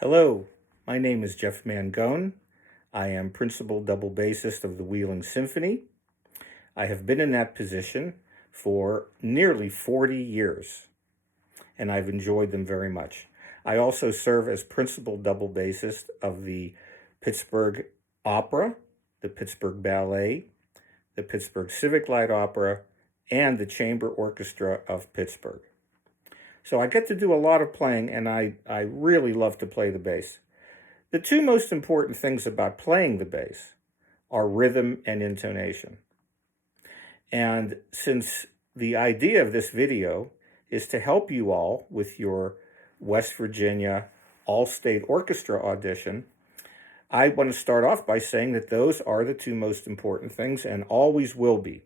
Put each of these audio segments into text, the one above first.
Hello, my name is Jeff Mangone. I am principal double bassist of the Wheeling Symphony. I have been in that position for nearly 40 years, and I've enjoyed them very much. I also serve as principal double bassist of the Pittsburgh Opera, the Pittsburgh Ballet, the Pittsburgh Civic Light Opera, and the Chamber Orchestra of Pittsburgh. So I get to do a lot of playing, and I really love to play the bass. The two most important things about playing the bass are rhythm and intonation. And since the idea of this video is to help you all with your West Virginia All-State Orchestra audition, I want to start off by saying that those are the two most important things and always will be.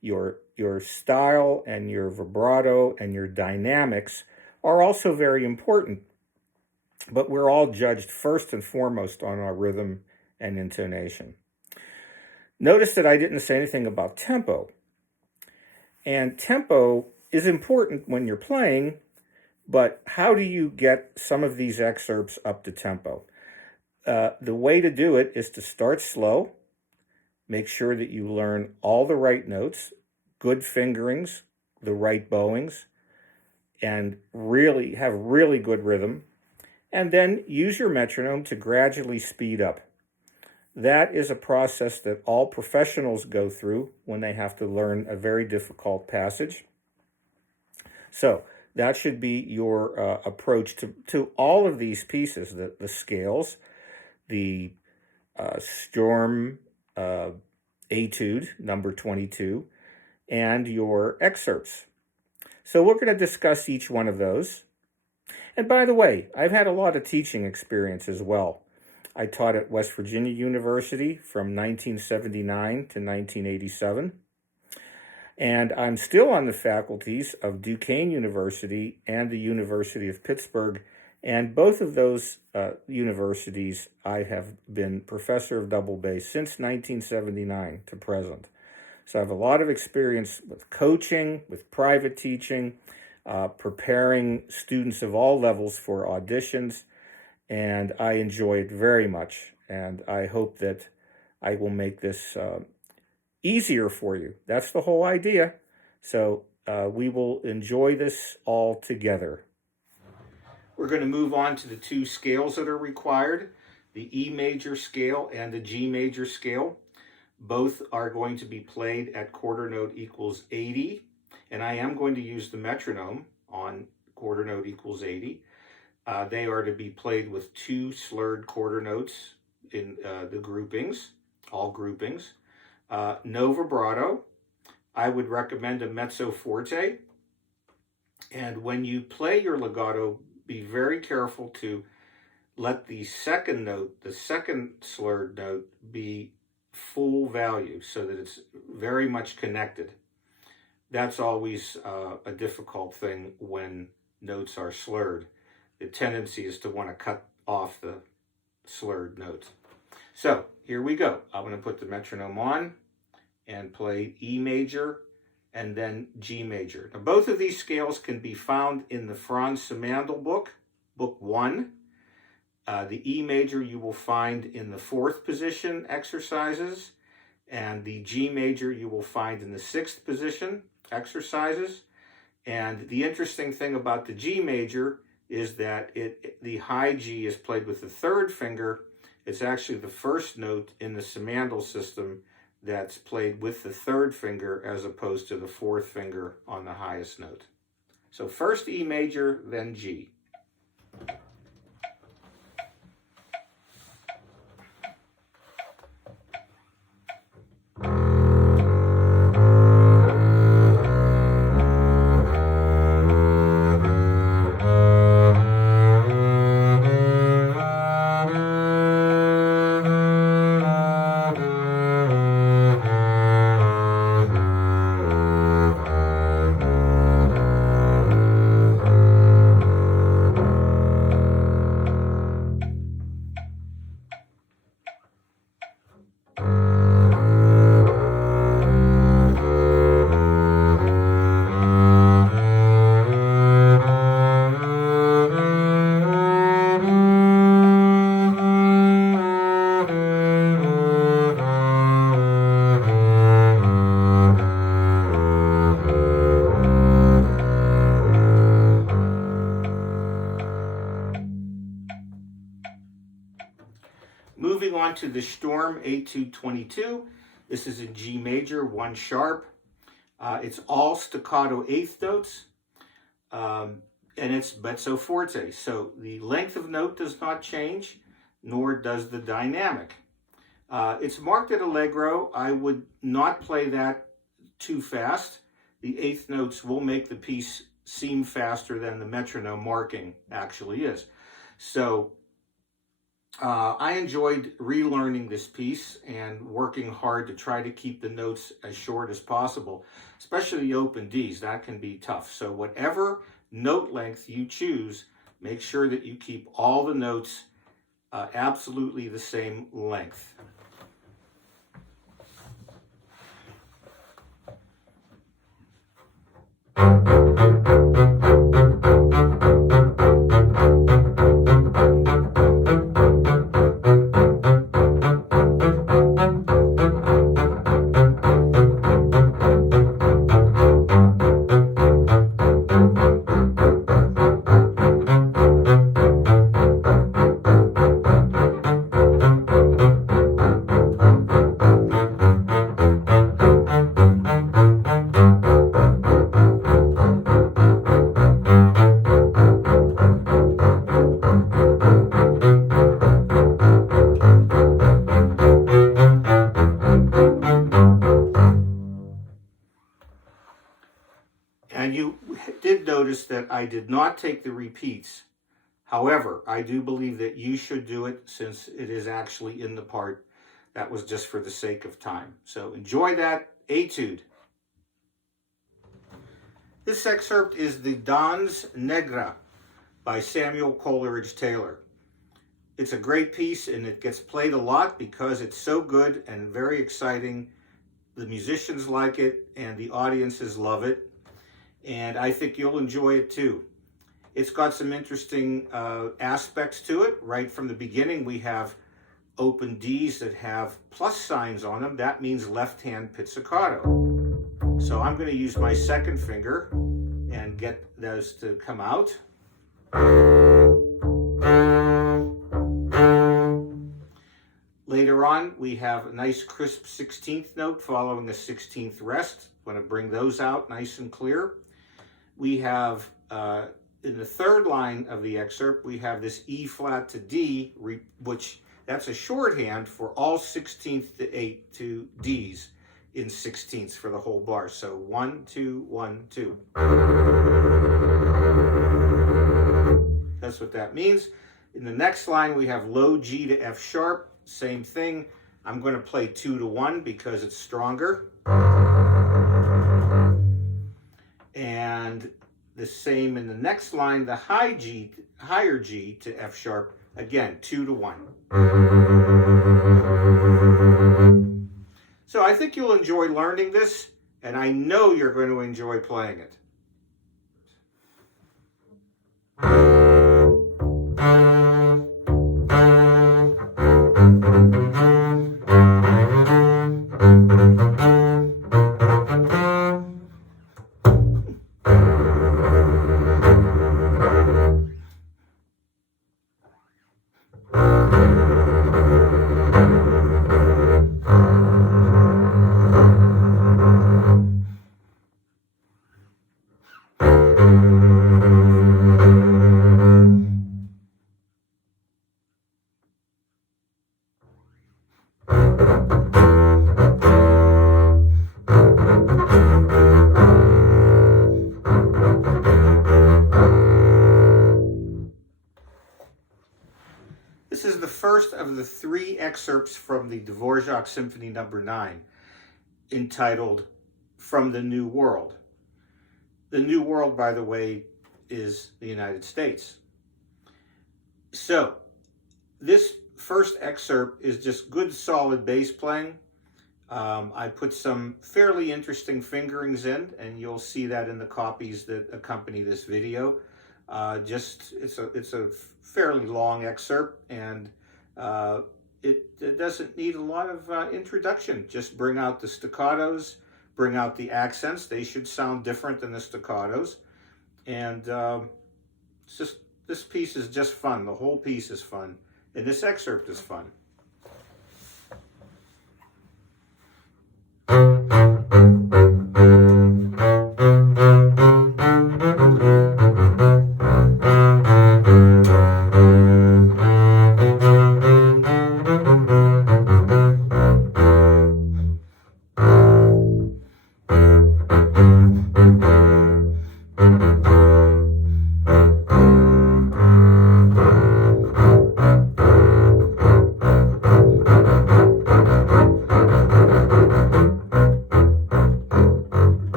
Your style and your vibrato and your dynamics are also very important, but we're all judged first and foremost on our rhythm and intonation. Notice that I didn't say anything about tempo. And tempo is important when you're playing, but how do you get some of these excerpts up to tempo? The way to do it is to start slow, make sure that you learn all the right notes, good fingerings, the right bowings, and really have really good rhythm, and then use your metronome to gradually speed up. That is a process that all professionals go through when they have to learn a very difficult passage. So that should be your approach to all of these pieces, the scales, the Storm Etude, number 22, and your excerpts. So we're going to discuss each one of those. And by the way, I've had a lot of teaching experience as well. I taught at West Virginia University from 1979 to 1987. And I'm still on the faculties of Duquesne University and the University of Pittsburgh. And both of those universities, I have been professor of double bass since 1979 to present. So I have a lot of experience with coaching, with private teaching, preparing students of all levels for auditions, and I enjoy it very much. And I hope that I will make this easier for you. That's the whole idea. So we will enjoy this all together. We're going to move on to the two scales that are required, the E major scale and the G major scale. Both are going to be played at quarter note equals 80, and I am going to use the metronome on quarter note equals 80. They are to be played with two slurred quarter notes in the groupings, all groupings. No vibrato. I would recommend a mezzo forte. And when you play your legato, be very careful to let the second note, the second slurred note, be full value so that it's very much connected. That's always a difficult thing when notes are slurred. The tendency is to want to cut off the slurred notes. So here we go. I'm going to put the metronome on and play E major and then G major. Now, both of these scales can be found in the Franz Simandl book, book 1. The E major you will find in the 4th position exercises, and the G major you will find in the 6th position exercises. And the interesting thing about the G major is that the high G is played with the 3rd finger. It's actually the first note in the Simandl system that's played with the 3rd finger as opposed to the 4th finger on the highest note. So first E major, then G. to the Storm Etude 22. This is in G major, 1 sharp. It's all staccato eighth notes, and it's mezzo forte. So the length of note does not change, nor does the dynamic. It's marked at allegro. I would not play that too fast. The eighth notes will make the piece seem faster than the metronome marking actually is. So I enjoyed relearning this piece and working hard to try to keep the notes as short as possible, especially open Ds. That can be tough. So whatever note length you choose, make sure that you keep all the notes absolutely the same length. And you did notice that I did not take the repeats. However, I do believe that you should do it since it is actually in the part. That was just for the sake of time. So enjoy that etude. This excerpt is the Danse Negra by Samuel Coleridge Taylor. It's a great piece and it gets played a lot because it's so good and very exciting. The musicians like it and the audiences love it. And I think you'll enjoy it too. It's got some interesting aspects to it. Right from the beginning, we have open Ds that have plus signs on them. That means left-hand pizzicato. So I'm going to use my second finger and get those to come out. Later on, we have a nice crisp 16th note following a 16th rest. I'm going to bring those out nice and clear. We have, in the third line of the excerpt, we have this E flat to D, which that's a shorthand for all 16th to 8 to Ds in 16ths for the whole bar. So 1, 2, 1, 2. That's what that means. In the next line, we have low G to F sharp. Same thing. I'm going to play 2 to 1 because it's stronger. And the same in the next line, the higher G to F sharp, again, 2 to 1. So I think you'll enjoy learning this, and I know you're going to enjoy playing it. This is the first of the 3 excerpts from the Dvorak Symphony No. 9, entitled From the New World. The New World, by the way, is the United States. So, this first excerpt is just good, solid bass playing. I put some fairly interesting fingerings in, and you'll see that in the copies that accompany this video. It's a fairly long excerpt, and it doesn't need a lot of introduction. Just bring out the staccatos, bring out the accents. They should sound different than the staccatos. And this piece is just fun. The whole piece is fun, and this excerpt is fun.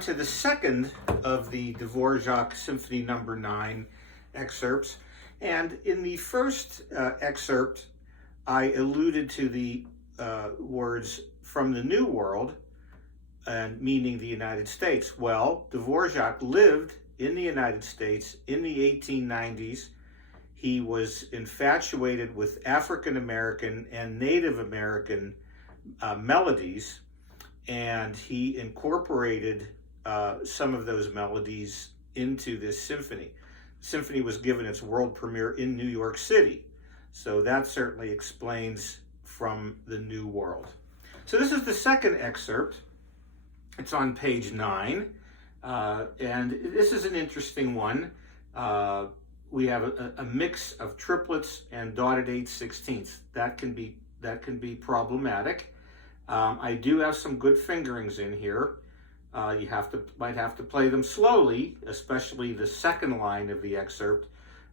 on to the second of the Dvorak Symphony No. 9 excerpts. And in the first excerpt, I alluded to the words "from the New World," and meaning the United States. Well, Dvorak lived in the United States in the 1890s. He was infatuated with African American and Native American melodies, and he incorporated some of those melodies into this symphony. The symphony was given its world premiere in New York City, so that certainly explains "From the New World." So this is the second excerpt. It's on page 9, and this is an interesting one. We have a mix of triplets and dotted 8/16. That can be problematic. I do have some good fingerings in here. You might have to play them slowly, especially the second line of the excerpt,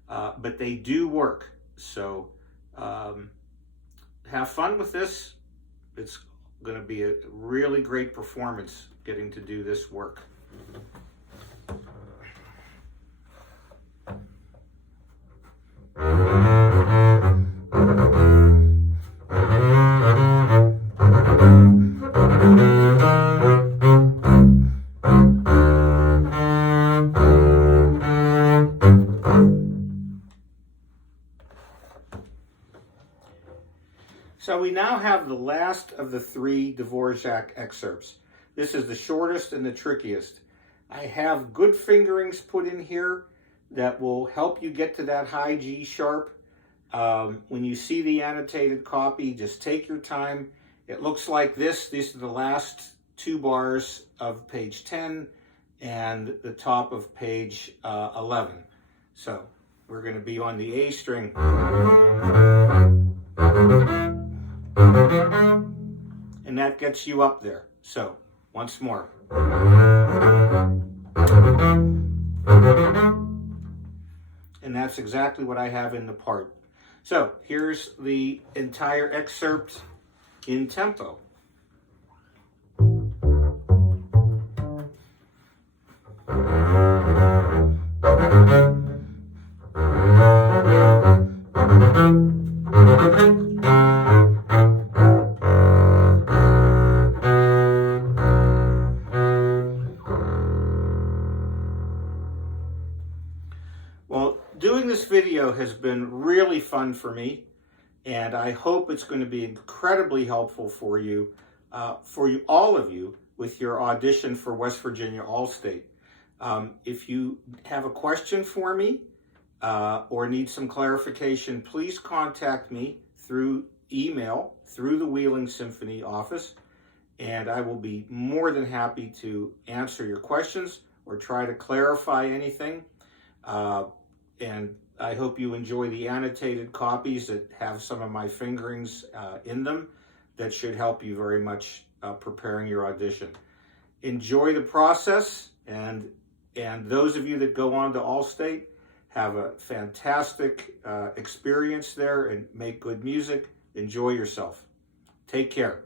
but they do work. So have fun with this. It's going to be a really great performance getting to do this work. So we now have the last of the 3 Dvorak excerpts. This is the shortest and the trickiest. I have good fingerings put in here that will help you get to that high G sharp. When you see the annotated copy, just take your time. It looks like this. These are the last 2 bars of page 10 and the top of page 11. So we're going to be on the A string. And that gets you up there. So once more. And that's exactly what I have in the part. So here's the entire excerpt in tempo. Well, doing this video has been really fun for me, and I hope it's going to be incredibly helpful for you, all of you, with your audition for West Virginia All-State. If you have a question for me or need some clarification, please contact me through email, through the Wheeling Symphony office, and I will be more than happy to answer your questions or try to clarify anything. And I hope you enjoy the annotated copies that have some of my fingerings in them. That should help you very much preparing your audition. Enjoy the process, and those of you that go on to All-State, have a fantastic experience there and make good music. Enjoy yourself. Take care.